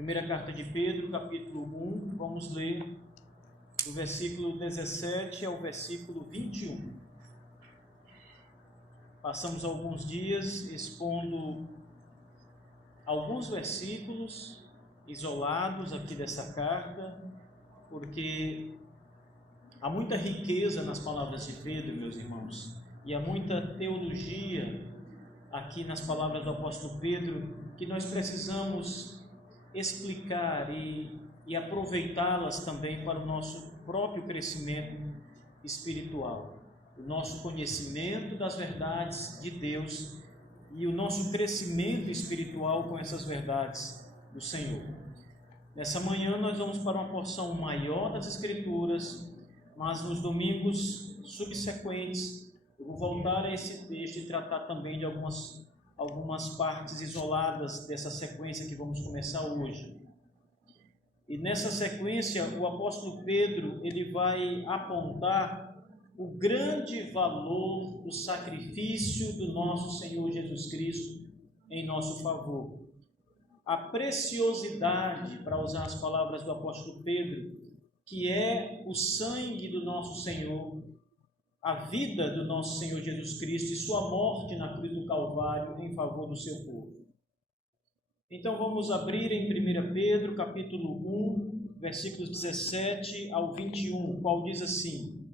Primeira carta de Pedro, capítulo 1, vamos ler do versículo 17 ao versículo 21. Passamos alguns dias expondo alguns versículos isolados aqui dessa carta, porque há muita riqueza nas palavras de Pedro, meus irmãos, e há muita teologia aqui nas palavras do apóstolo Pedro, que nós precisamos explicar e aproveitá-las também para o nosso próprio crescimento espiritual, o nosso conhecimento das verdades de Deus e o nosso crescimento espiritual com essas verdades do Senhor. Nessa manhã nós vamos para uma porção maior das Escrituras, mas nos domingos subsequentes eu vou voltar a esse texto e tratar também de algumas partes isoladas dessa sequência que vamos começar hoje. E nessa sequência, o apóstolo Pedro, ele vai apontar o grande valor do sacrifício do nosso Senhor Jesus Cristo em nosso favor. A preciosidade, para usar as palavras do apóstolo Pedro, que é o sangue do nosso Senhor, a vida do nosso Senhor Jesus Cristo e sua morte na cruz do Calvário em favor do seu povo. Então vamos abrir em 1 Pedro, capítulo 1, versículos 17 ao 21, qual diz assim: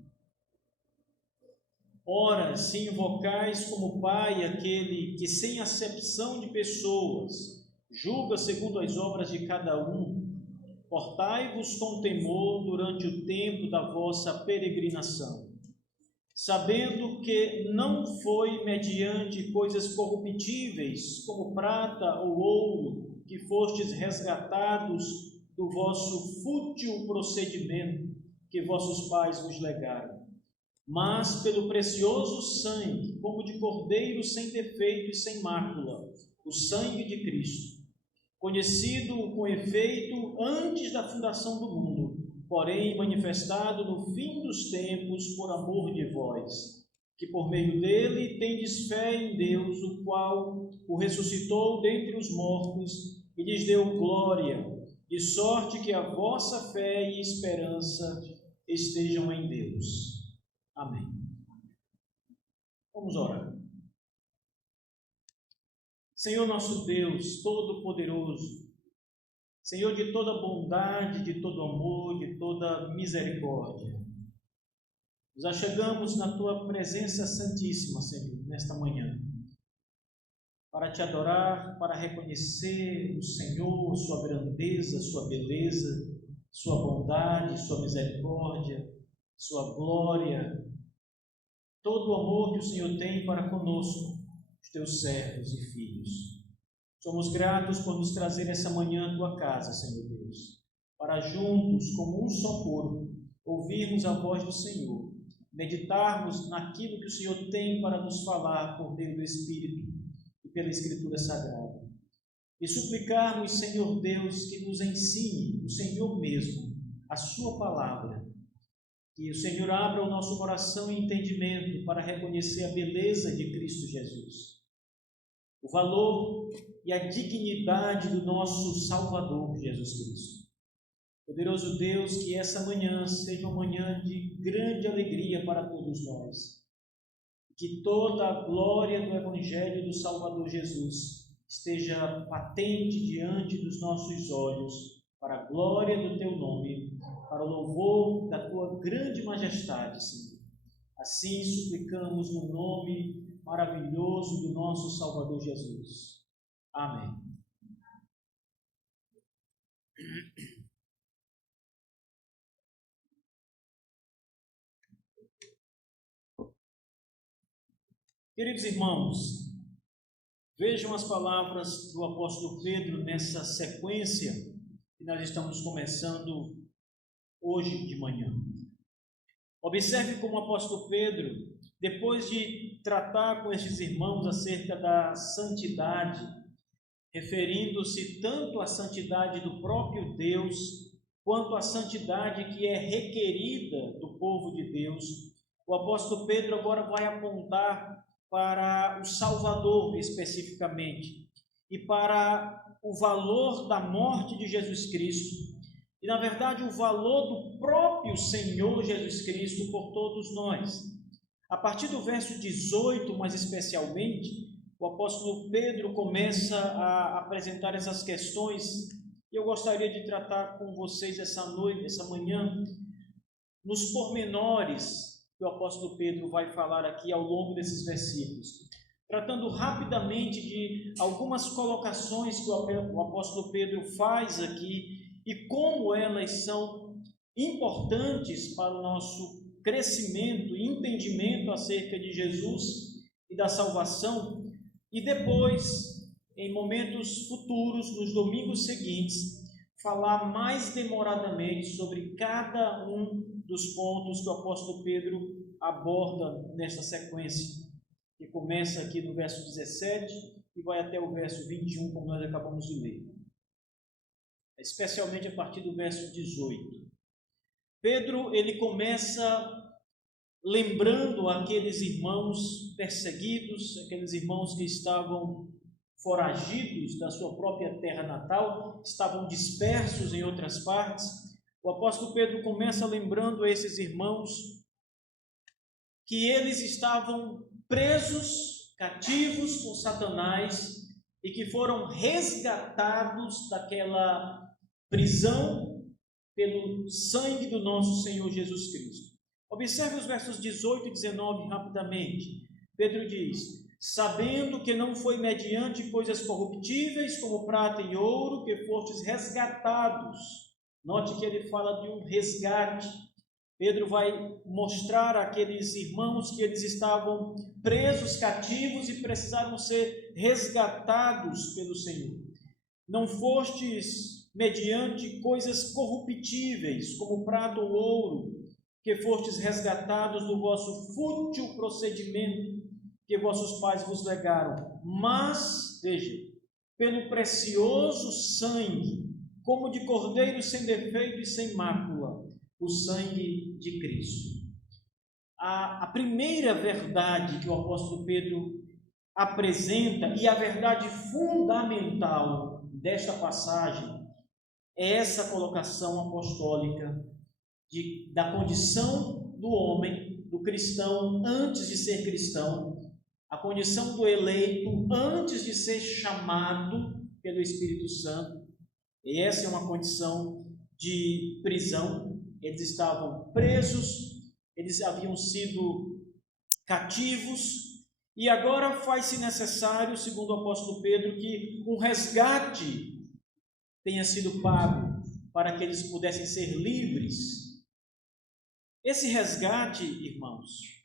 Ora, se invocais como Pai aquele que sem acepção de pessoas julga segundo as obras de cada um, portai-vos com temor durante o tempo da vossa peregrinação, sabendo que não foi mediante coisas corruptíveis, como prata ou ouro, que fostes resgatados do vosso fútil procedimento que vossos pais vos legaram, mas pelo precioso sangue, como de cordeiro sem defeito e sem mácula, o sangue de Cristo, conhecido com efeito antes da fundação do mundo, porém manifestado no fim dos tempos por amor de vós, que por meio dele tendes fé em Deus, o qual o ressuscitou dentre os mortos e lhes deu glória, de sorte que a vossa fé e esperança estejam em Deus. Amém. Vamos orar. Senhor nosso Deus, Todo-Poderoso, Senhor de toda bondade, de todo amor, de toda misericórdia, nos achegamos na Tua presença santíssima, Senhor, nesta manhã, para Te adorar, para reconhecer o Senhor, Sua grandeza, Sua beleza, Sua bondade, Sua misericórdia, Sua glória, todo o amor que o Senhor tem para conosco, os Teus servos e filhos. Somos gratos por nos trazer essa manhã à Tua casa, Senhor Deus, para juntos, como um só corpo, ouvirmos a voz do Senhor, meditarmos naquilo que o Senhor tem para nos falar por meio do Espírito e pela Escritura Sagrada. E suplicarmos, Senhor Deus, que nos ensine, o Senhor mesmo, a Sua palavra. Que o Senhor abra o nosso coração e entendimento para reconhecer a beleza de Cristo Jesus, o valor e a dignidade do nosso Salvador, Jesus Cristo. Poderoso Deus, que essa manhã seja uma manhã de grande alegria para todos nós. Que toda a glória do Evangelho do Salvador Jesus esteja patente diante dos nossos olhos, para a glória do Teu nome, para o louvor da Tua grande majestade, Senhor. Assim suplicamos no nome maravilhoso do nosso Salvador Jesus. Amém. Queridos irmãos, vejam as palavras do apóstolo Pedro nessa sequência que nós estamos começando hoje de manhã. Observe como o apóstolo Pedro, depois de tratar com estes irmãos acerca da santidade, referindo-se tanto à santidade do próprio Deus, quanto à santidade que é requerida do povo de Deus, o apóstolo Pedro agora vai apontar para o Salvador especificamente, e para o valor da morte de Jesus Cristo e, na verdade, o valor do próprio Senhor Jesus Cristo por todos nós. A partir do verso 18, mais especialmente, o apóstolo Pedro começa a apresentar essas questões e eu gostaria de tratar com vocês essa noite, essa manhã, nos pormenores que o apóstolo Pedro vai falar aqui ao longo desses versículos, tratando rapidamente de algumas colocações que o apóstolo Pedro faz aqui e como elas são importantes para o nosso crescimento e entendimento acerca de Jesus e da salvação, e depois, em momentos futuros, nos domingos seguintes, falar mais demoradamente sobre cada um dos pontos que o apóstolo Pedro aborda nesta sequência, que começa aqui no verso 17 e vai até o verso 21, como nós acabamos de ler, especialmente a partir do verso 18. Pedro, ele começa lembrando aqueles irmãos perseguidos, aqueles irmãos que estavam foragidos da sua própria terra natal, estavam dispersos em outras partes. O apóstolo Pedro começa lembrando a esses irmãos que eles estavam presos, cativos por Satanás e que foram resgatados daquela prisão pelo sangue do nosso Senhor Jesus Cristo. Observe os versos 18 e 19 rapidamente. Pedro diz: sabendo que não foi mediante coisas corruptíveis como prata e ouro que fostes resgatados. Note que ele fala de um resgate. Pedro vai mostrar àqueles irmãos que eles estavam presos, cativos e precisaram ser resgatados pelo Senhor. Não fostes mediante coisas corruptíveis como prata ou ouro que fostes resgatados do vosso fútil procedimento que vossos pais vos legaram, mas, veja, pelo precioso sangue, como de cordeiro sem defeito e sem mácula, o sangue de Cristo. A primeira verdade que o apóstolo Pedro apresenta, e a verdade fundamental desta passagem, é essa colocação apostólica da condição do homem, do cristão, antes de ser cristão, a condição do eleito antes de ser chamado pelo Espírito Santo. E essa é uma condição de prisão. Eles estavam presos, eles haviam sido cativos, e agora faz-se necessário, segundo o apóstolo Pedro, que um resgate tenha sido pago para que eles pudessem ser livres. Esse resgate, irmãos,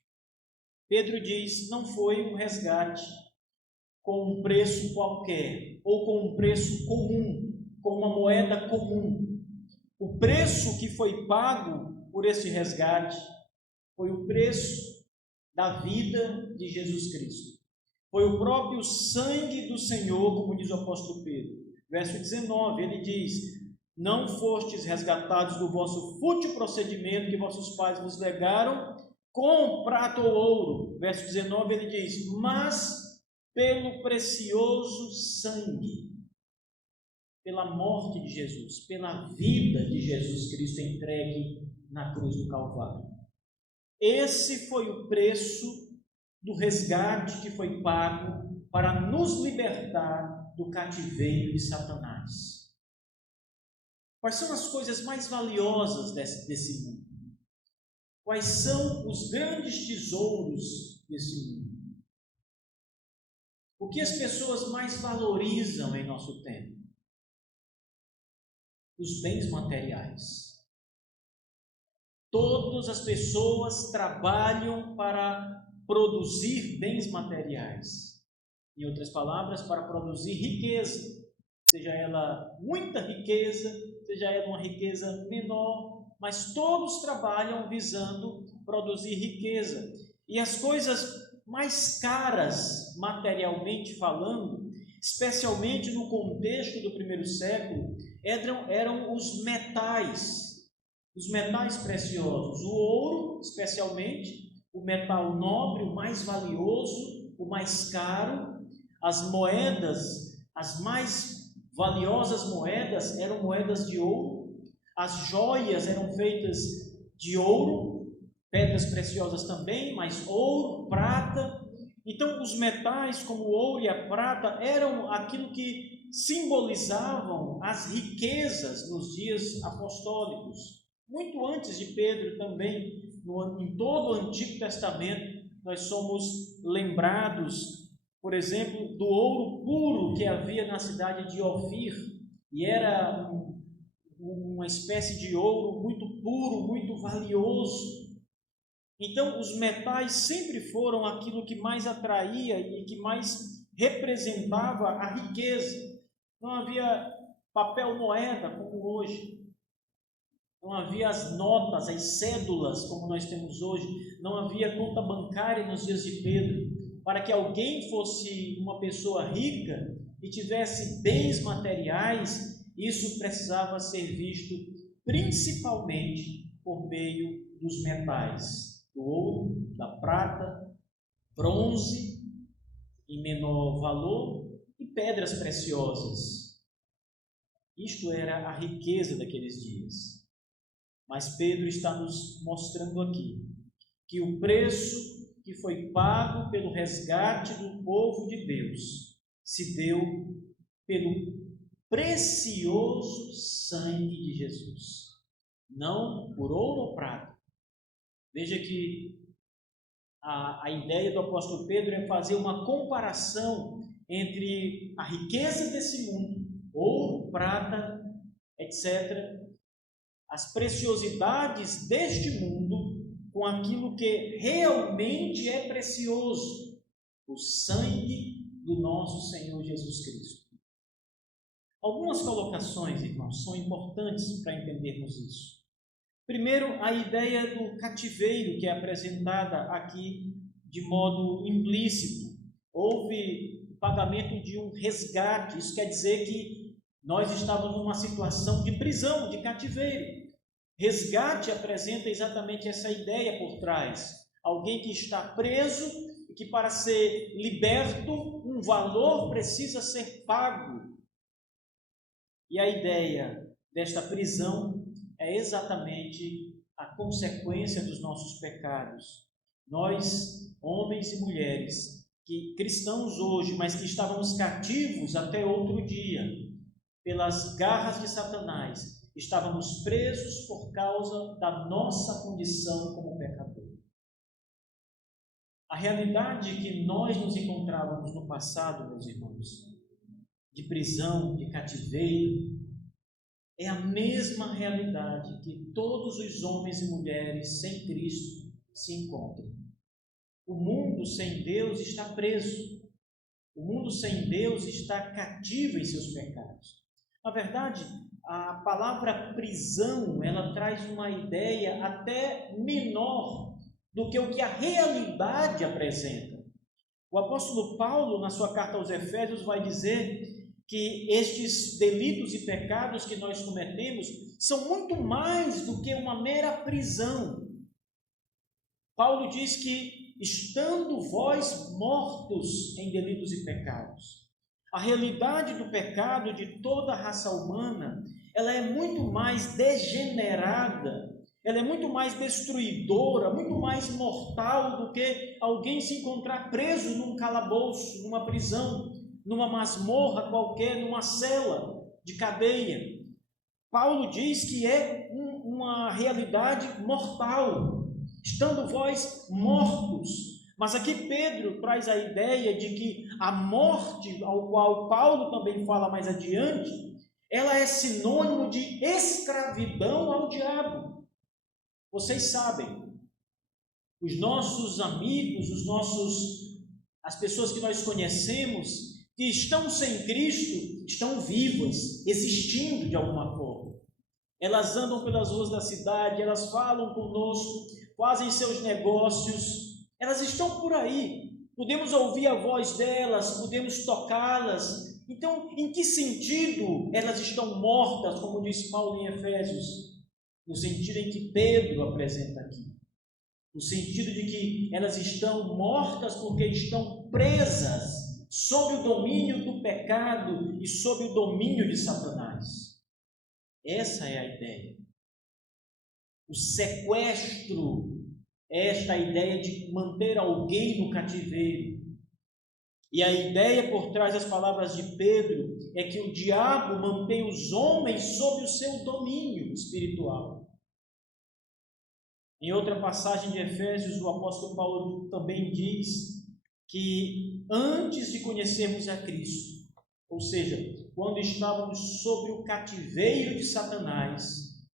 Pedro diz, não foi um resgate com um preço qualquer, ou com um preço comum, com uma moeda comum. O preço que foi pago por esse resgate foi o preço da vida de Jesus Cristo. Foi o próprio sangue do Senhor, como diz o apóstolo Pedro. Verso 19, ele diz: não fostes resgatados do vosso fútil procedimento que vossos pais vos legaram com prata ou ouro. Verso 19, ele diz: mas pelo precioso sangue, pela morte de Jesus, pela vida de Jesus Cristo entregue na cruz do Calvário. Esse foi o preço do resgate que foi pago para nos libertar do cativeiro de Satanás. Quais são as coisas mais valiosas desse mundo? Quais são os grandes tesouros desse mundo? O que as pessoas mais valorizam em nosso tempo? Os bens materiais. Todas as pessoas trabalham para produzir bens materiais. Em outras palavras, para produzir riqueza. Seja ela muita riqueza, seja ela uma riqueza menor, mas todos trabalham visando produzir riqueza. E as coisas mais caras, materialmente falando, especialmente no contexto do primeiro século, eram os metais preciosos, o ouro, especialmente, o metal nobre, o mais valioso, o mais caro, as moedas, as mais valiosas moedas eram moedas de ouro, as joias eram feitas de ouro, pedras preciosas também, mas ouro, prata. Então, os metais, como o ouro e a prata, eram aquilo que simbolizavam as riquezas nos dias apostólicos. Muito antes de Pedro também, em todo o Antigo Testamento, nós somos lembrados, por exemplo, do ouro puro que havia na cidade de Ofir, e era uma espécie de ouro muito puro, muito valioso. Então, os metais sempre foram aquilo que mais atraía e que mais representava a riqueza. Não havia papel moeda como hoje. Não havia as notas, as cédulas como nós temos hoje. Não havia conta bancária nos dias de Pedro. Para que alguém fosse uma pessoa rica e tivesse bens materiais, isso precisava ser visto principalmente por meio dos metais. Do ouro, da prata, bronze em menor valor e pedras preciosas. Isto era a riqueza daqueles dias. Mas Pedro está nos mostrando aqui que o preço que foi pago pelo resgate do povo de Deus se deu pelo precioso sangue de Jesus, não por ouro ou prata. Veja que a ideia do apóstolo Pedro é fazer uma comparação entre a riqueza desse mundo, ouro, prata, etc., as preciosidades deste mundo com aquilo que realmente é precioso, o sangue do nosso Senhor Jesus Cristo. Algumas colocações, irmãos, são importantes para entendermos isso. Primeiro, a ideia do cativeiro, que é apresentada aqui de modo implícito. Houve o pagamento de um resgate, isso quer dizer que nós estávamos numa situação de prisão, de cativeiro. Resgate apresenta exatamente essa ideia por trás. Alguém que está preso e que para ser liberto, um valor precisa ser pago. E a ideia desta prisão é exatamente a consequência dos nossos pecados. Nós, homens e mulheres, que cristãos hoje, mas que estávamos cativos até outro dia, pelas garras de Satanás, estávamos presos por causa da nossa condição como pecador. A realidade que nós nos encontrávamos no passado, meus irmãos, de prisão, de cativeiro, é a mesma realidade que todos os homens e mulheres sem Cristo se encontram. O mundo sem Deus está preso. O mundo sem Deus está cativo em seus pecados. Na verdade, a palavra prisão, ela traz uma ideia até menor do que o que a realidade apresenta. O apóstolo Paulo, na sua carta aos Efésios, vai dizer que estes delitos e pecados que nós cometemos são muito mais do que uma mera prisão. Paulo diz que, estando vós mortos em delitos e pecados, a realidade do pecado de toda a raça humana, ela é muito mais degenerada, ela é muito mais destruidora, muito mais mortal do que alguém se encontrar preso num calabouço, numa prisão, numa masmorra qualquer, numa cela de cadeia. Paulo diz que é uma realidade mortal, estando vós mortos. Mas aqui Pedro traz a ideia de que a morte, ao qual Paulo também fala mais adiante, ela é sinônimo de escravidão ao diabo. Vocês sabem, os nossos amigos, as pessoas que nós conhecemos, que estão sem Cristo, estão vivas, existindo de alguma forma. Elas andam pelas ruas da cidade, elas falam conosco, fazem seus negócios, elas estão por aí. Podemos ouvir a voz delas, podemos tocá-las. Então, em que sentido elas estão mortas, como diz Paulo em Efésios? No sentido em que Pedro apresenta aqui. No sentido de que elas estão mortas porque estão presas sob o domínio do pecado e sob o domínio de Satanás. Essa é a ideia. O sequestro é esta ideia de manter alguém no cativeiro. E a ideia por trás das palavras de Pedro é que o diabo mantém os homens sob o seu domínio espiritual. Em outra passagem de Efésios, o apóstolo Paulo também diz que antes de conhecermos a Cristo, ou seja, quando estávamos sob o cativeiro de Satanás,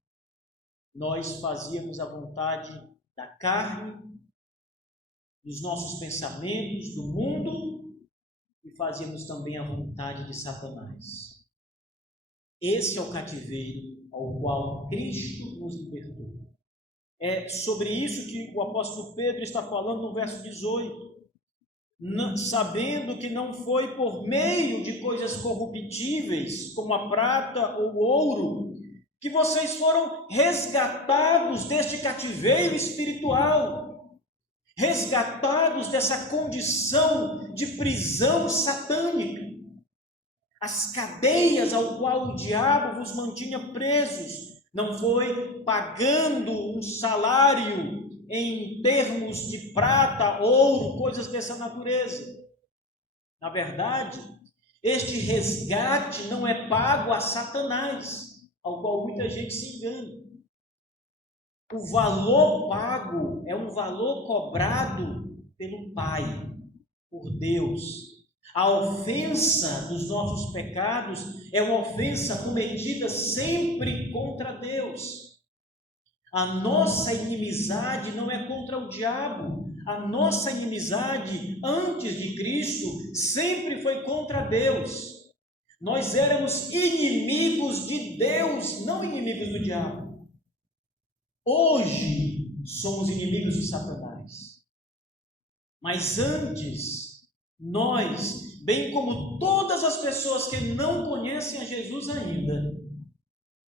nós fazíamos a vontade da carne, dos nossos pensamentos, do mundo, e fazíamos também a vontade de Satanás. Esse é o cativeiro ao qual Cristo nos libertou. É sobre isso que o apóstolo Pedro está falando no verso 18. Sabendo que não foi por meio de coisas corruptíveis, como a prata ou o ouro, que vocês foram resgatados deste cativeiro espiritual, resgatados dessa condição de prisão satânica, as cadeias ao qual o diabo vos mantinha presos. Não foi pagando um salário em termos de prata, ouro, coisas dessa natureza. Na verdade, este resgate não é pago a Satanás, ao qual muita gente se engana. O valor pago é um valor cobrado pelo Pai, por Deus. A ofensa dos nossos pecados é uma ofensa cometida sempre contra Deus. A nossa inimizade não é contra o diabo. A nossa inimizade antes de Cristo sempre foi contra Deus. Nós éramos inimigos de Deus, não inimigos do diabo. Hoje somos inimigos de Satanás. Mas antes, nós, bem como todas as pessoas que não conhecem a Jesus ainda,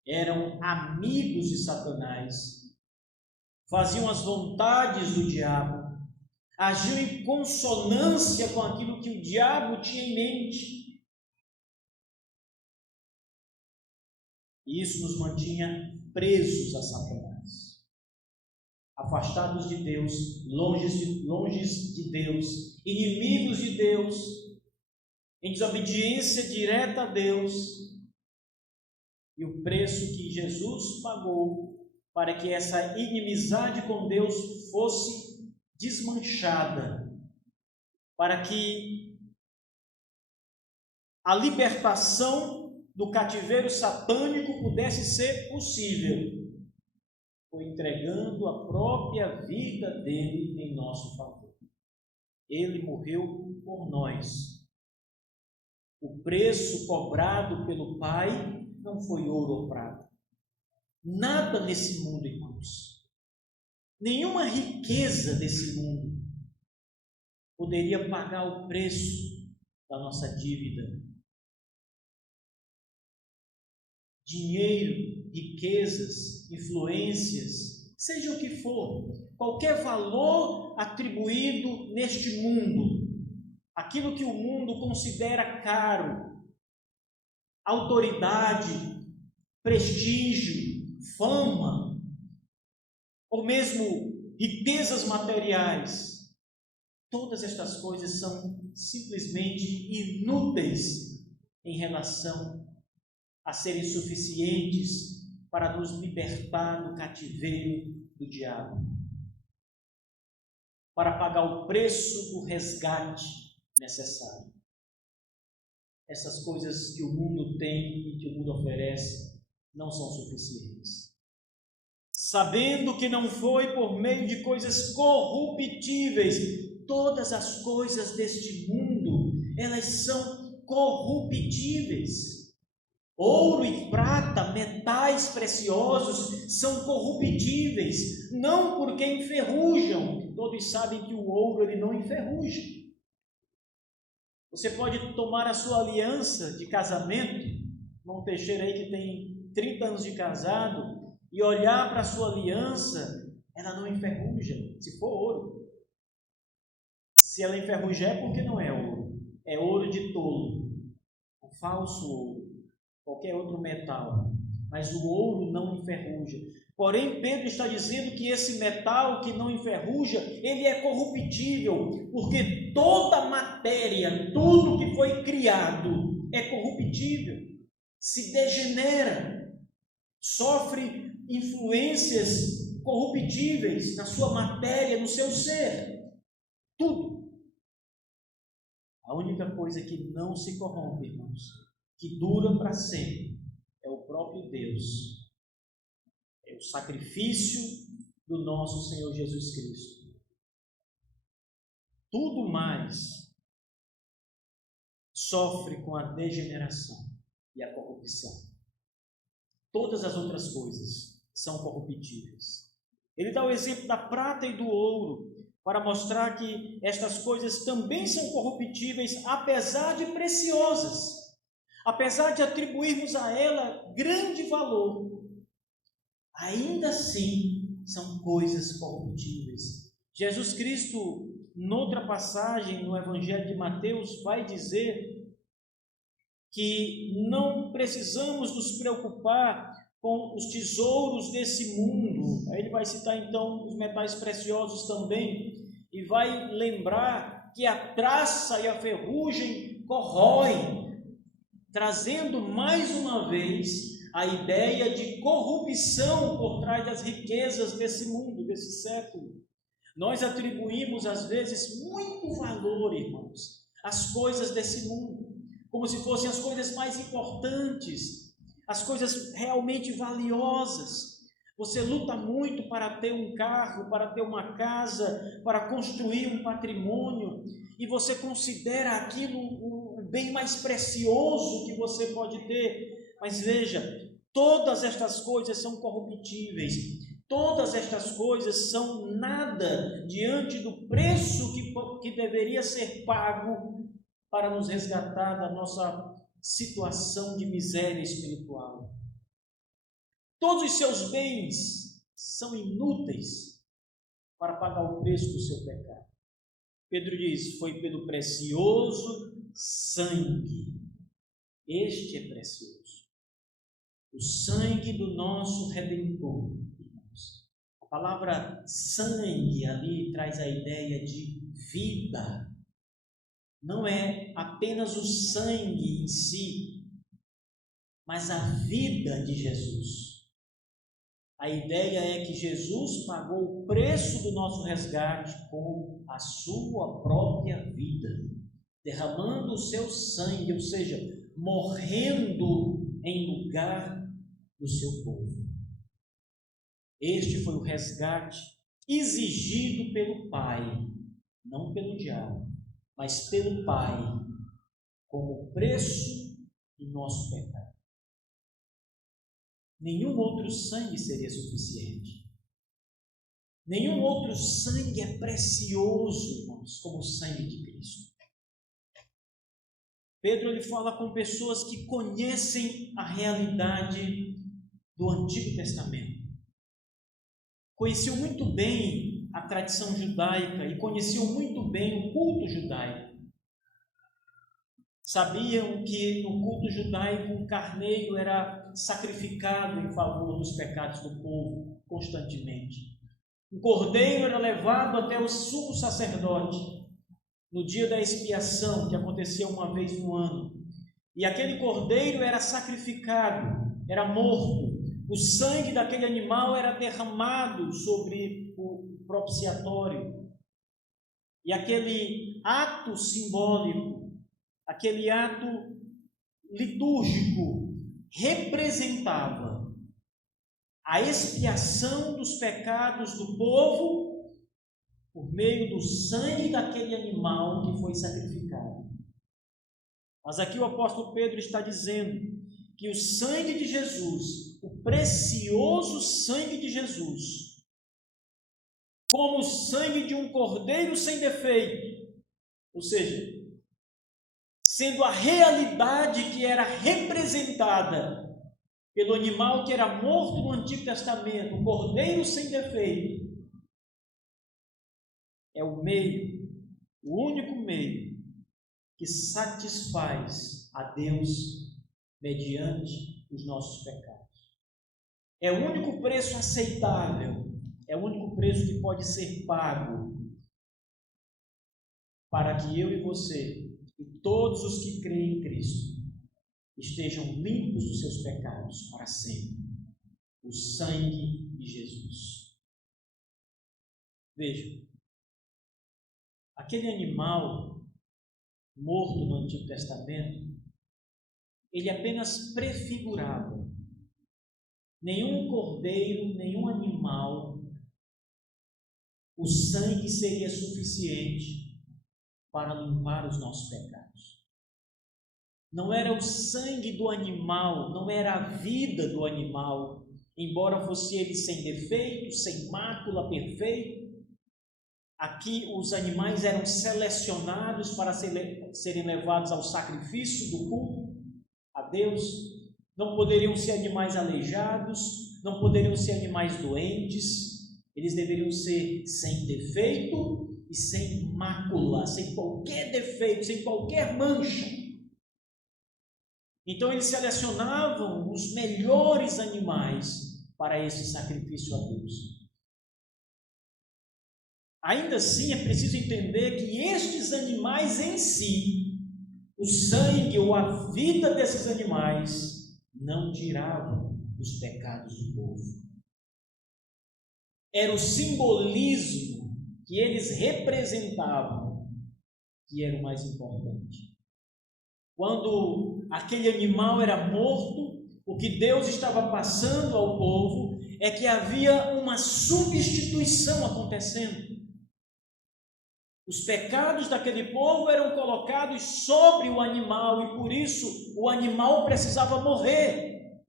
eram amigos de Satanás, faziam as vontades do diabo, agiam em consonância com aquilo que o diabo tinha em mente. E isso nos mantinha presos a Satanás, afastados de Deus, longe de Deus, inimigos de Deus, em desobediência direta a Deus. E o preço que Jesus pagou para que essa inimizade com Deus fosse desmanchada, para que a libertação do cativeiro satânico pudesse ser possível, foi entregando a própria vida dele em nosso favor. Ele morreu por nós. O preço cobrado pelo Pai não foi ouro ou prata. Nada nesse mundo, irmãos, nenhuma riqueza desse mundo poderia pagar o preço da nossa dívida. Dinheiro, riquezas, influências, seja o que for, qualquer valor atribuído neste mundo, aquilo que o mundo considera caro, autoridade, prestígio, fama, ou mesmo riquezas materiais, todas estas coisas são simplesmente inúteis em relação a serem suficientes para nos libertar do cativeiro do diabo, para pagar o preço do resgate necessário. Essas coisas que o mundo tem e que o mundo oferece não são suficientes. Sabendo que não foi por meio de coisas corruptíveis, todas as coisas deste mundo, elas são corruptíveis. Ouro e prata, metais preciosos, são corruptíveis, não porque enferrujam. Todos sabem que o ouro ele não enferruja. Você pode tomar a sua aliança de casamento, irmão Teixeira aí que tem 30 anos de casado, e olhar para a sua aliança, ela não enferruja, se for ouro. Se ela enferrujar é porque não é ouro. é ouro de tolo, um falso ouro, qualquer outro metal, mas o ouro não enferruja. Porém, Pedro está dizendo que esse metal que não enferruja, ele é corruptível, porque toda matéria, tudo que foi criado é corruptível, se degenera, sofre influências corruptíveis na sua matéria, no seu ser, tudo. A única coisa que não se corrompe, irmãos, que dura para sempre, é o próprio Deus. É o sacrifício do nosso Senhor Jesus Cristo. Tudo mais sofre com a degeneração e a corrupção. Todas as outras coisas são corruptíveis. Ele dá o exemplo da prata e do ouro para mostrar que estas coisas também são corruptíveis, apesar de preciosas, apesar de atribuirmos a ela grande valor. Ainda assim, são coisas corruptíveis. Jesus Cristo, noutra passagem no Evangelho de Mateus, vai dizer que não precisamos nos preocupar com os tesouros desse mundo. Aí ele vai citar então os metais preciosos também, e vai lembrar que a traça e a ferrugem corroem, trazendo mais uma vez a ideia de corrupção por trás das riquezas desse mundo, desse século. Nós atribuímos às vezes muito valor, irmãos, às coisas desse mundo, como se fossem as coisas mais importantes, as coisas realmente valiosas. Você luta muito para ter um carro, para ter uma casa, para construir um patrimônio, e você considera aquilo o bem mais precioso que você pode ter. Mas veja, todas estas coisas são corruptíveis, todas estas coisas são nada diante do preço que deveria ser pago para nos resgatar da nossa situação de miséria espiritual. Todos os seus bens são inúteis para pagar o preço do seu pecado. Pedro diz, foi pelo precioso sangue. Este é precioso. O sangue do nosso Redentor, irmãos. A palavra sangue ali traz a ideia de vida. Não é apenas o sangue em si, mas a vida de Jesus. A ideia é que Jesus pagou o preço do nosso resgate com a sua própria vida, derramando o seu sangue, ou seja, morrendo em lugar do seu povo. Este foi o resgate exigido pelo Pai, não pelo diabo, mas pelo Pai, como preço do nosso pecado. Nenhum outro sangue seria suficiente. Nenhum outro sangue é precioso, irmãos, como o sangue de Cristo. Pedro ele fala com pessoas que conhecem a realidade do Antigo Testamento. Conheciam muito bem a tradição judaica e conheciam muito bem o culto judaico. Sabiam que no culto judaico um carneiro era sacrificado em favor dos pecados do povo constantemente. Um cordeiro era levado até o sumo sacerdote no dia da expiação, que acontecia uma vez no ano. E aquele cordeiro era sacrificado, era morto. O sangue daquele animal era derramado sobre o propiciatório. E aquele ato simbólico, aquele ato litúrgico, representava a expiação dos pecados do povo por meio do sangue daquele animal que foi sacrificado. Mas aqui o apóstolo Pedro está dizendo que o sangue de Jesus, o precioso sangue de Jesus, como o sangue de um cordeiro sem defeito, ou seja, sendo a realidade que era representada pelo animal que era morto no Antigo Testamento, o cordeiro sem defeito, é o meio, o único meio que satisfaz a Deus mediante os nossos pecados. É o único preço aceitável, é o único preço que pode ser pago para que eu e você e todos os que creem em Cristo estejam limpos dos seus pecados para sempre. O sangue de Jesus. Veja, aquele animal morto no Antigo Testamento, ele apenas prefigurava. Nenhum cordeiro, nenhum animal, o sangue seria suficiente para limpar os nossos pecados. Não era o sangue do animal, não era a vida do animal, embora fosse ele sem defeito, sem mácula, perfeito. Aqui os animais eram selecionados para serem levados ao sacrifício do culto a Deus. Não poderiam ser animais aleijados, não poderiam ser animais doentes. Eles deveriam ser sem defeito e sem mácula, sem qualquer defeito, sem qualquer mancha. Então eles selecionavam os melhores animais para esse sacrifício a Deus. Ainda assim, é preciso entender que estes animais em si, o sangue ou a vida desses animais, não tiravam os pecados do povo. Era o simbolismo que eles representavam que era o mais importante. Quando aquele animal era morto, o que Deus estava passando ao povo é que havia uma substituição acontecendo. Os pecados daquele povo eram colocados sobre o animal e por isso o animal precisava morrer.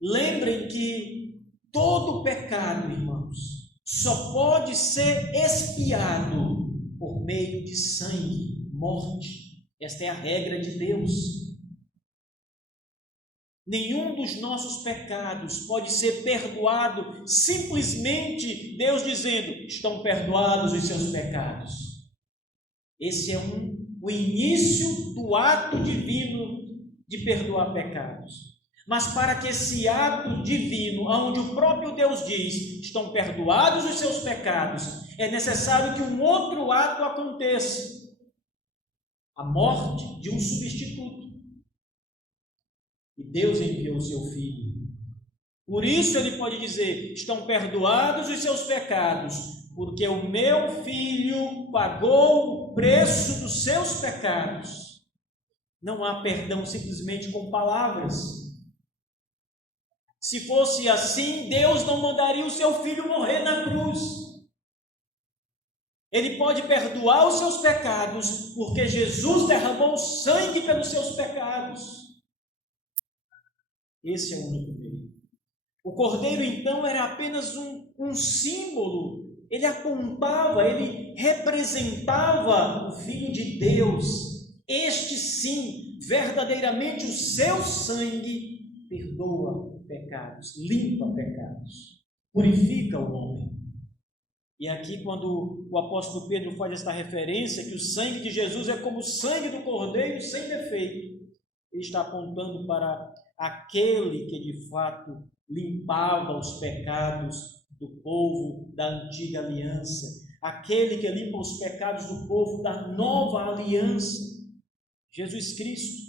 Lembrem que todo pecado, irmãos, só pode ser expiado por meio de sangue, morte. Esta é a regra de Deus. Nenhum dos nossos pecados pode ser perdoado simplesmente Deus dizendo: estão perdoados os seus pecados. Esse é o início do ato divino de perdoar pecados. Mas para que esse ato divino, onde o próprio Deus diz: estão perdoados os seus pecados, é necessário que um outro ato aconteça: a morte de um substituto. E Deus enviou o seu Filho. Por isso ele pode dizer: estão perdoados os seus pecados, porque o meu Filho pagou o preço dos seus pecados. Não há perdão simplesmente com palavras. Se fosse assim, Deus não mandaria o seu Filho morrer na cruz. Ele pode perdoar os seus pecados, porque Jesus derramou sangue pelos seus pecados. Esse é o único meio. O cordeiro, então, era apenas um símbolo. Ele apontava, ele representava o Filho de Deus. Este, sim, verdadeiramente o seu sangue perdoa pecados, limpa pecados, purifica o homem. E aqui, quando o apóstolo Pedro faz esta referência, que o sangue de Jesus é como o sangue do cordeiro sem defeito, ele está apontando para aquele que de fato limpava os pecados do povo da antiga aliança, aquele que limpa os pecados do povo da nova aliança, Jesus Cristo.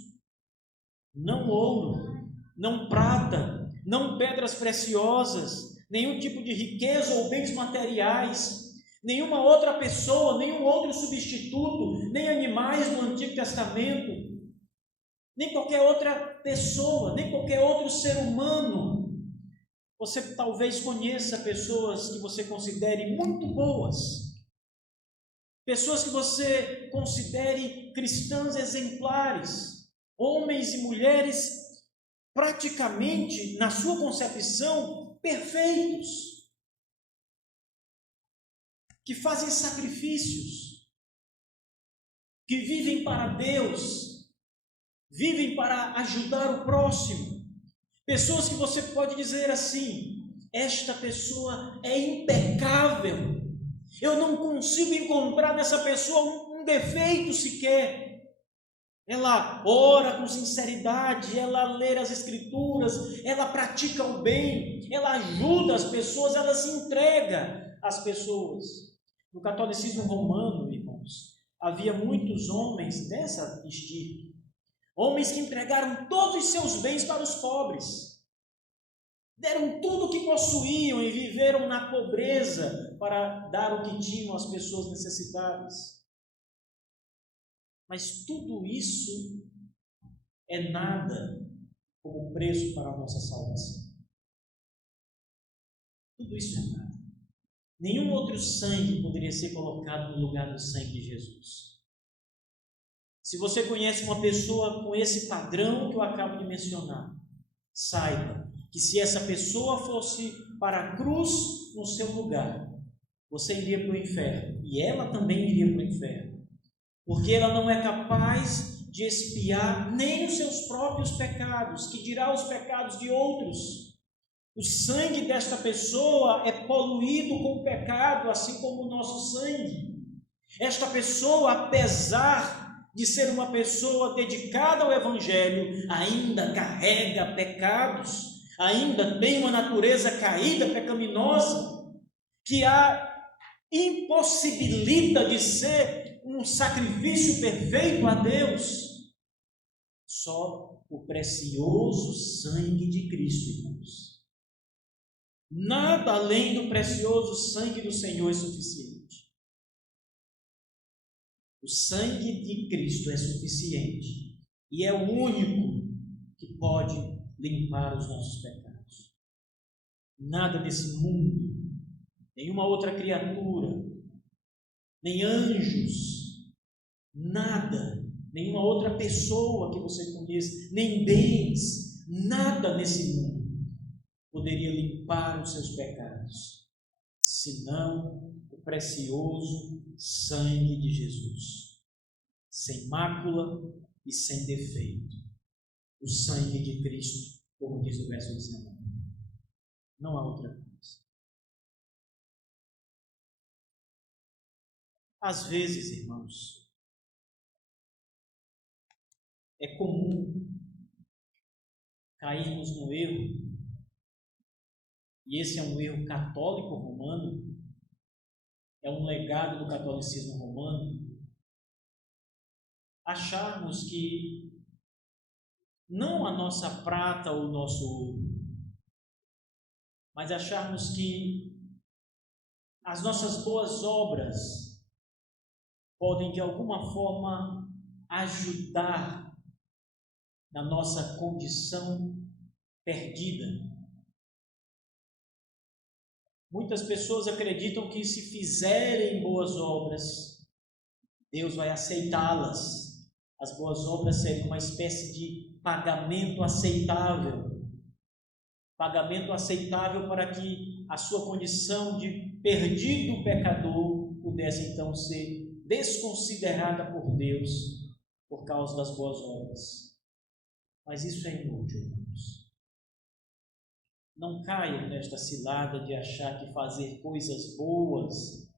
Não ouro, não prata, não pedras preciosas, nenhum tipo de riqueza ou bens materiais, nenhuma outra pessoa, nenhum outro substituto, nem animais no Antigo Testamento, nem qualquer outra pessoa, nem qualquer outro ser humano. Você talvez conheça pessoas que você considere muito boas, pessoas que você considere cristãs exemplares, homens e mulheres praticamente, na sua concepção, perfeitos, que fazem sacrifícios, que vivem para Deus, vivem para ajudar o próximo. Pessoas que você pode dizer assim: esta pessoa é impecável, eu não consigo encontrar nessa pessoa um defeito sequer. Ela ora com sinceridade, ela lê as Escrituras, ela pratica o bem, ela ajuda as pessoas, ela se entrega às pessoas. No catolicismo romano, irmãos, havia muitos homens dessa estirpe, homens que entregaram todos os seus bens para os pobres, deram tudo o que possuíam e viveram na pobreza para dar o que tinham às pessoas necessitadas. Mas tudo isso é nada como preço para a nossa salvação. Tudo isso é nada. Nenhum outro sangue poderia ser colocado no lugar do sangue de Jesus. Se você conhece uma pessoa com esse padrão que eu acabo de mencionar, saiba que se essa pessoa fosse para a cruz no seu lugar, você iria para o inferno e ela também iria para o inferno. Porque ela não é capaz de expiar nem os seus próprios pecados, que dirá os pecados de outros. O sangue desta pessoa é poluído com o pecado, assim como o nosso sangue. Esta pessoa, apesar de ser uma pessoa dedicada ao Evangelho, ainda carrega pecados, ainda tem uma natureza caída, pecaminosa, que a impossibilita de ser um sacrifício perfeito a Deus. Só o precioso sangue de Cristo, irmãos. Nada além do precioso sangue do Senhor é suficiente. O sangue de Cristo é suficiente e é o único que pode limpar os nossos pecados. Nada desse mundo, nenhuma outra criatura, nem anjos, nada, nenhuma outra pessoa que você conheça, nem bens, nada nesse mundo poderia limpar os seus pecados, senão o precioso sangue de Jesus, sem mácula e sem defeito, o sangue de Cristo, como diz o verso 19. Não há outra coisa. Às vezes, irmãos, é comum cairmos no erro, e esse é um erro católico romano, é um legado do catolicismo romano, acharmos que não a nossa prata ou o nosso ouro, mas acharmos que as nossas boas obras podem de alguma forma ajudar na nossa condição perdida. Muitas pessoas acreditam que se fizerem boas obras, Deus vai aceitá-las. As boas obras seriam uma espécie de pagamento aceitável. Pagamento aceitável para que a sua condição de perdido pecador pudesse então ser desconsiderada por Deus por causa das boas obras. Mas isso é inútil, irmãos. Não caiam nesta cilada de achar que fazer coisas boas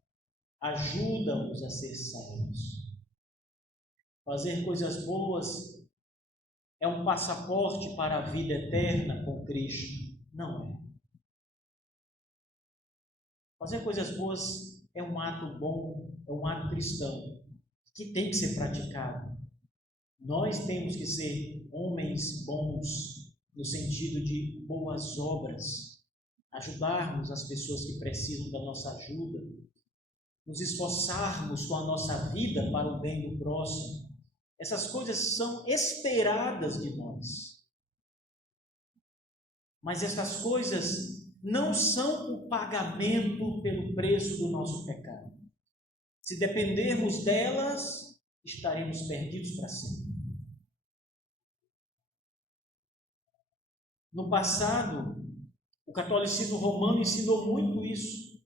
ajuda-nos a ser salvos. Fazer coisas boas é um passaporte para a vida eterna com Cristo. Não é. Fazer coisas boas é um ato bom, é um ato cristão, que tem que ser praticado. Nós temos que ser homens bons, no sentido de boas obras, ajudarmos as pessoas que precisam da nossa ajuda, nos esforçarmos com a nossa vida para o bem do próximo. Essas coisas são esperadas de nós. Mas essas coisas não são o pagamento pelo preço do nosso pecado. Se dependermos delas, estaremos perdidos para sempre. No passado, o catolicismo romano ensinou muito isso.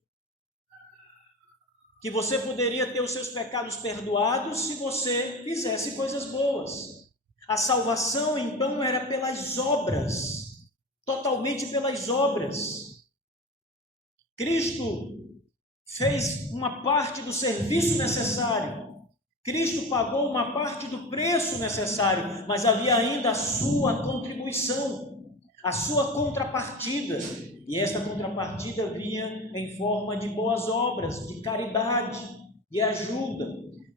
Que você poderia ter os seus pecados perdoados se você fizesse coisas boas. A salvação, então, era pelas obras, totalmente pelas obras. Cristo fez uma parte do serviço necessário, Cristo pagou uma parte do preço necessário, mas havia ainda a sua contribuição, a sua contrapartida. E esta contrapartida vinha em forma de boas obras, de caridade, de ajuda.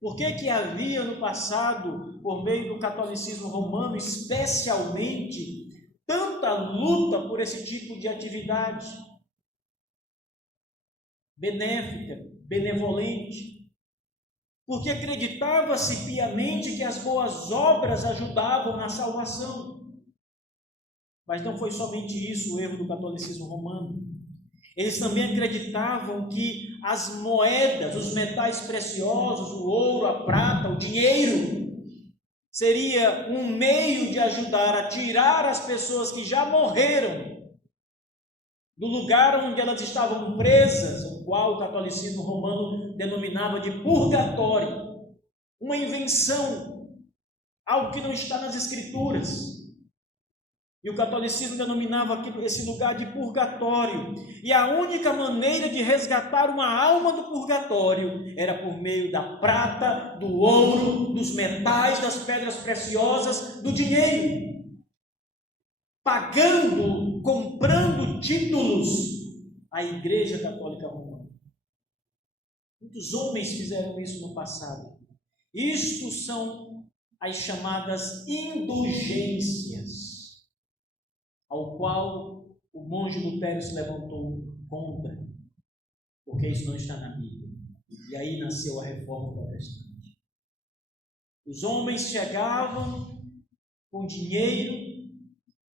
Por que havia no passado, por meio do catolicismo romano, especialmente, tanta luta por esse tipo de atividade benéfica, benevolente? Porque acreditava-se piamente que as boas obras ajudavam na salvação. Mas não foi somente isso o erro do catolicismo romano. Eles também acreditavam que as moedas, os metais preciosos, o ouro, a prata, o dinheiro, seria um meio de ajudar a tirar as pessoas que já morreram do lugar onde elas estavam presas, o qual o catolicismo romano denominava de purgatório. Uma invenção, algo que não está nas Escrituras. E o catolicismo denominava esse lugar de purgatório. E a única maneira de resgatar uma alma do purgatório era por meio da prata, do ouro, dos metais, das pedras preciosas, do dinheiro. Pagando, comprando títulos à Igreja Católica Romana. Muitos homens fizeram isso no passado. Isto são as chamadas indulgências, ao qual o monge Lutero se levantou contra, porque isso não está na Bíblia. E aí nasceu a Reforma Protestante. Os homens chegavam com dinheiro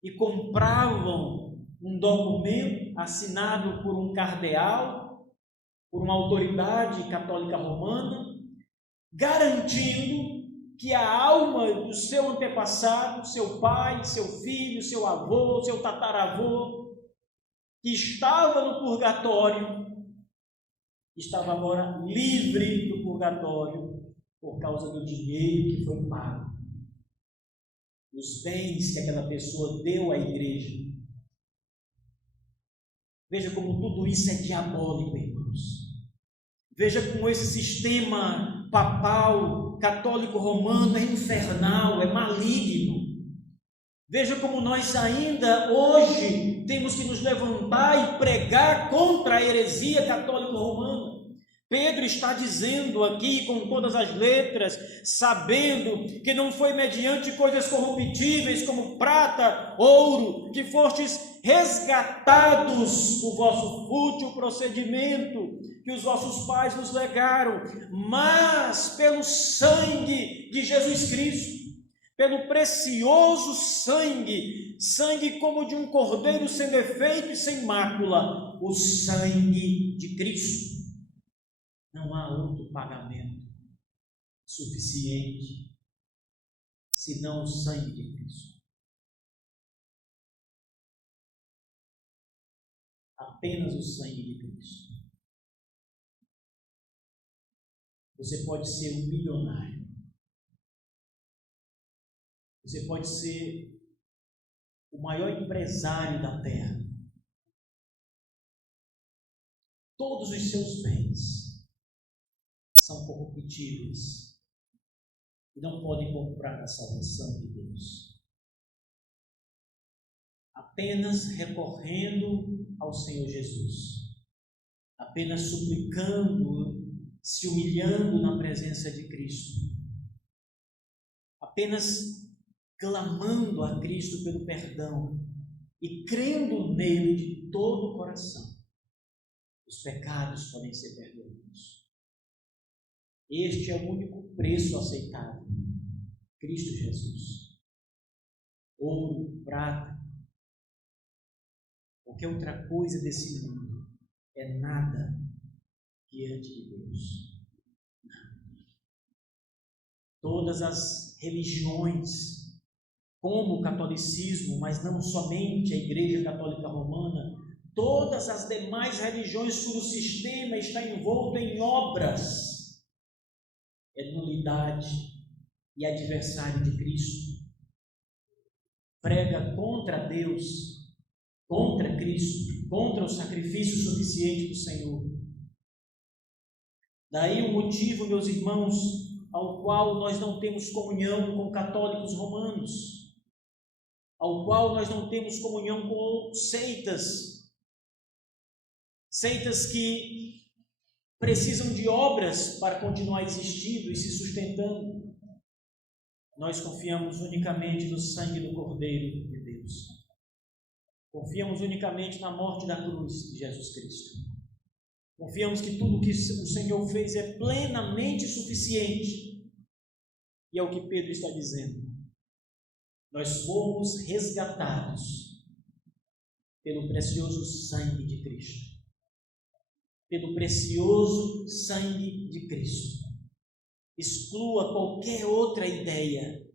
e compravam um documento assinado por um cardeal, por uma autoridade católica romana, garantindo que a alma do seu antepassado, seu pai, seu filho, seu avô, seu tataravô, que estava no purgatório, estava agora livre do purgatório por causa do dinheiro que foi pago, os bens que aquela pessoa deu à igreja. Veja como tudo isso é diabólico, irmãos. Veja como esse sistema papal, católico romano é infernal, é maligno. Veja como nós ainda hoje temos que nos levantar e pregar contra a heresia católico-romana. Pedro está dizendo aqui com todas as letras, sabendo que não foi mediante coisas corruptíveis como prata, ouro, que fostes resgatados do vosso fútil procedimento que os vossos pais nos legaram, mas pelo sangue de Jesus Cristo, pelo precioso sangue, sangue como de um cordeiro sem defeito e sem mácula, o sangue de Cristo. Não há outro pagamento suficiente senão o sangue de Cristo. Apenas o sangue de Cristo. Você pode ser um milionário. Você pode ser o maior empresário da terra. Todos os seus bens são corruptíveis e não podem comprar a salvação de Deus. Apenas recorrendo ao Senhor Jesus, apenas suplicando, se humilhando na presença de Cristo, apenas clamando a Cristo pelo perdão e crendo nele de todo o coração, os pecados podem ser perdoados. Este é o único preço aceitável, Cristo Jesus. Ouro, prata, qualquer outra coisa desse mundo é nada diante de Deus. Todas as religiões, como o catolicismo, mas não somente a Igreja Católica Romana, todas as demais religiões cujo sistema está envolto em obras, é nulidade e adversário de Cristo. Prega contra Deus, contra Cristo, contra o sacrifício suficiente do Senhor. Daí o motivo, meus irmãos, ao qual nós não temos comunhão com católicos romanos, ao qual nós não temos comunhão com seitas que precisam de obras para continuar existindo e se sustentando. Nós confiamos unicamente no sangue do Cordeiro de Deus. Confiamos unicamente na morte da cruz de Jesus Cristo. Confiamos que tudo que o Senhor fez é plenamente suficiente. E é o que Pedro está dizendo. Nós fomos resgatados pelo precioso sangue de Cristo. Pelo precioso sangue de Cristo. Exclua qualquer outra ideia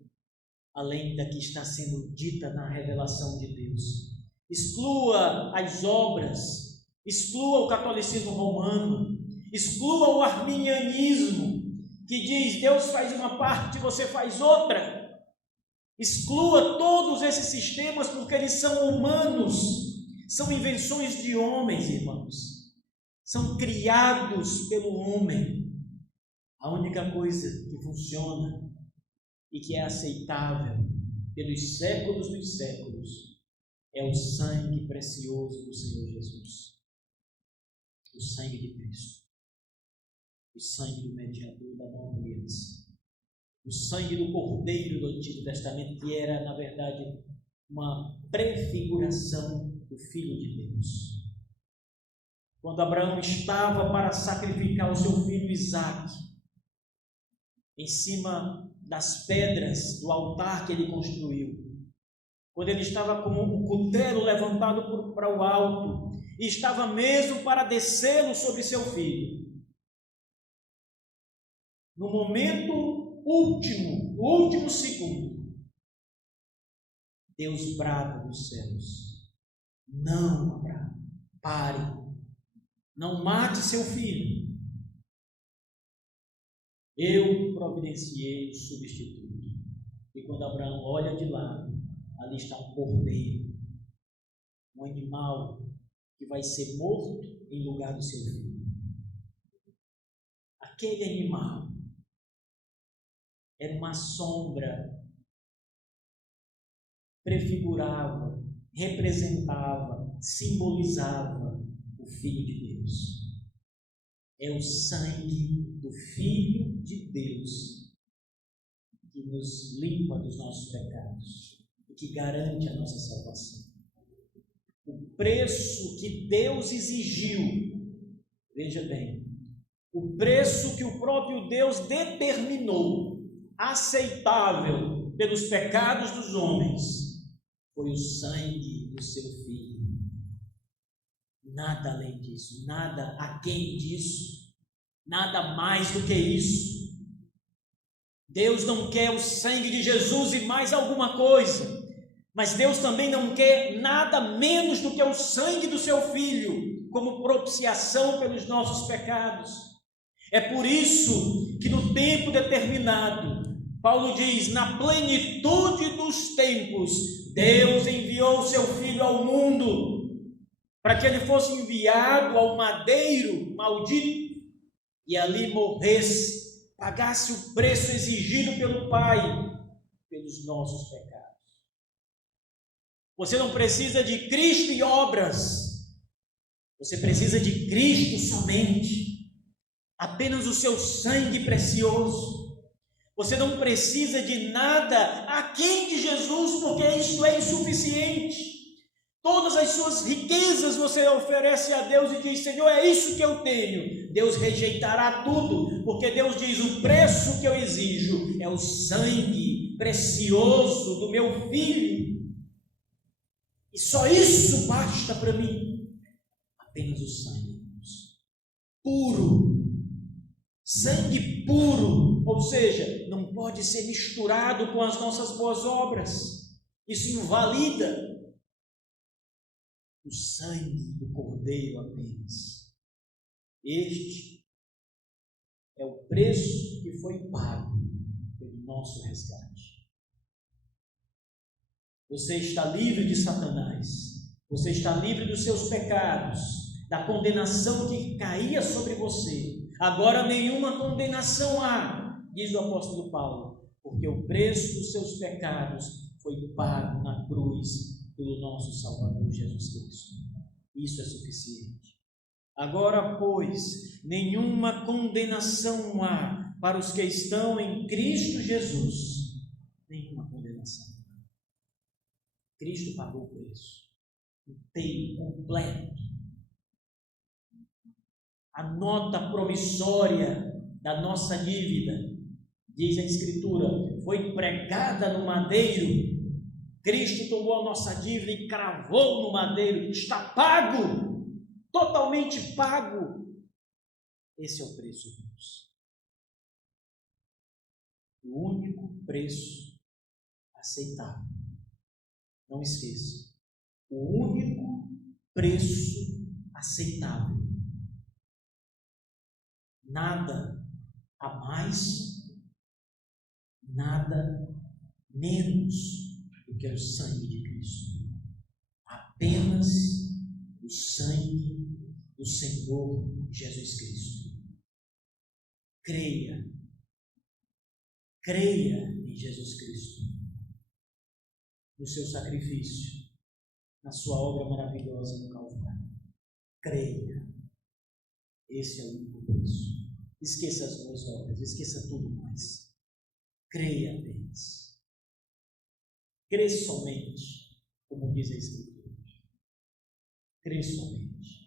além da que está sendo dita na revelação de Deus. Exclua as obras, exclua o catolicismo romano, exclua o arminianismo, que diz Deus faz uma parte e você faz outra. Exclua todos esses sistemas, porque eles são humanos, são invenções de homens, irmãos, são criados pelo homem. A única coisa que funciona e que é aceitável pelos séculos dos séculos é o sangue precioso do Senhor Jesus, o sangue de Cristo, o sangue do mediador da nova aliança, o sangue do Cordeiro do Antigo Testamento, que era, na verdade, uma prefiguração do Filho de Deus. Quando Abraão estava para sacrificar o seu filho Isaque, em cima das pedras do altar que ele construiu, quando ele estava com o cutelo levantado para o alto, e estava mesmo para descê-lo sobre seu filho, no momento último, o último segundo, Deus brada dos céus: não, Abraão, pare, não mate seu filho. Eu providenciei o substituto. E quando Abraão olha de lado, ali está um cordeiro, um animal que vai ser morto em lugar do seu filho. Aquele animal era uma sombra, prefigurava, representava, simbolizava o Filho de Deus. É o sangue do Filho de Deus que nos limpa dos nossos pecados e que garante a nossa salvação. O preço que Deus exigiu, veja bem, o preço que o próprio Deus determinou, aceitável pelos pecados dos homens, foi o sangue do seu Filho. Nada além disso, nada aquém disso, nada mais do que isso. Deus não quer o sangue de Jesus e mais alguma coisa, mas Deus também não quer nada menos do que o sangue do seu Filho, como propiciação pelos nossos pecados. É por isso que no tempo determinado, Paulo diz, na plenitude dos tempos, Deus enviou o seu Filho ao mundo, para que ele fosse enviado ao madeiro maldito e ali morresse, pagasse o preço exigido pelo Pai pelos nossos pecados. Você não precisa de Cristo e obras, você precisa de Cristo somente, apenas o seu sangue precioso. Você não precisa de nada aquém de Jesus, porque isso é insuficiente. Todas as suas riquezas você oferece a Deus e diz, Senhor, é isso que eu tenho. Deus rejeitará tudo, porque Deus diz, o preço que eu exijo é o sangue precioso do meu Filho. E só isso basta para mim. Apenas o sangue, puro. Sangue puro, ou seja, não pode ser misturado com as nossas boas obras. Isso invalida o sangue do Cordeiro apenas. Este é o preço que foi pago pelo nosso resgate. Você está livre de Satanás. Você está livre dos seus pecados, da condenação que caía sobre você. Agora nenhuma condenação há Diz o apóstolo Paulo, porque o preço dos seus pecados foi pago na cruz pelo nosso Salvador Jesus Cristo. Isso é suficiente. Agora, pois, nenhuma condenação há para os que estão em Cristo Jesus. Nenhuma condenação. Cristo pagou o preço inteiro, completo. A nota promissória da nossa dívida, diz a Escritura, foi pregada no madeiro. Cristo tomou a nossa dívida e cravou no madeiro. Está pago, totalmente pago. Esse é o preço de Deus. O único preço aceitável. Não esqueça. O único preço aceitável. Nada a mais, nada menos do que o sangue de Cristo. Apenas o sangue do Senhor Jesus Cristo. Creia em Jesus Cristo, no seu sacrifício, na sua obra maravilhosa no Calvário. Creia. Esse é o único preço. Esqueça as boas obras, esqueça tudo mais. Creia apenas. Crê somente, como diz a Escritura. Crê somente.